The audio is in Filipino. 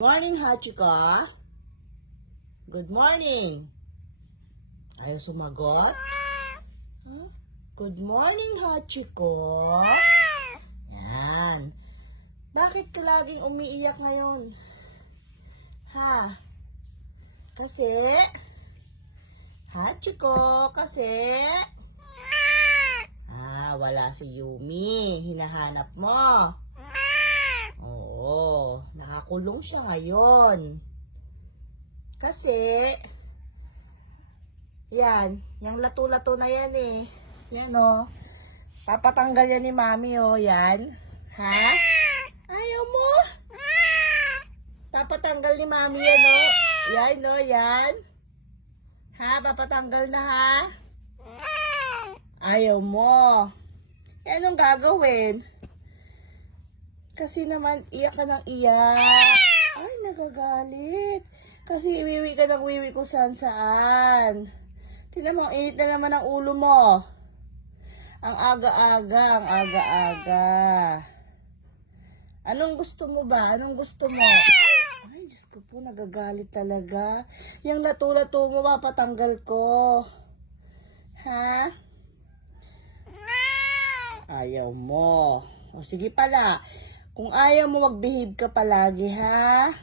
Morning, Hachiko. Good morning. Ayaw sumagot? Huh? Good morning, Hachiko. Yan. Bakit ka laging umiiyak ngayon? Ha? Kasi? Hachiko, kasi? Wala si Yumi. Hinahanap mo. Oo, nakakulong siya ngayon. Kasi, yan, yung lato-lato na yan eh. Yan o. Papatanggal yan ni Mami o, yan. Ha? Ayaw mo? Papatanggal ni Mami yan o. Yan o, yan. Ha? Papatanggal na ha? Ayaw mo. Eh, anong gagawin? Kasi naman, iyak ka ng iyak. Ay, nagagalit. Kasi iwiwi ka ng wiwi kung saan-saan. Tingnan mo, init na naman ang ulo mo. Ang aga-aga, ang aga-aga. Anong gusto mo ba? Anong gusto mo? Ay, Diyos ko po, nagagalit talaga. Yung lato-lato mo, mapatanggal ko. Ha? Ayaw mo. O sige pala. Kung ayaw mo, mag-behave ka palagi, ha?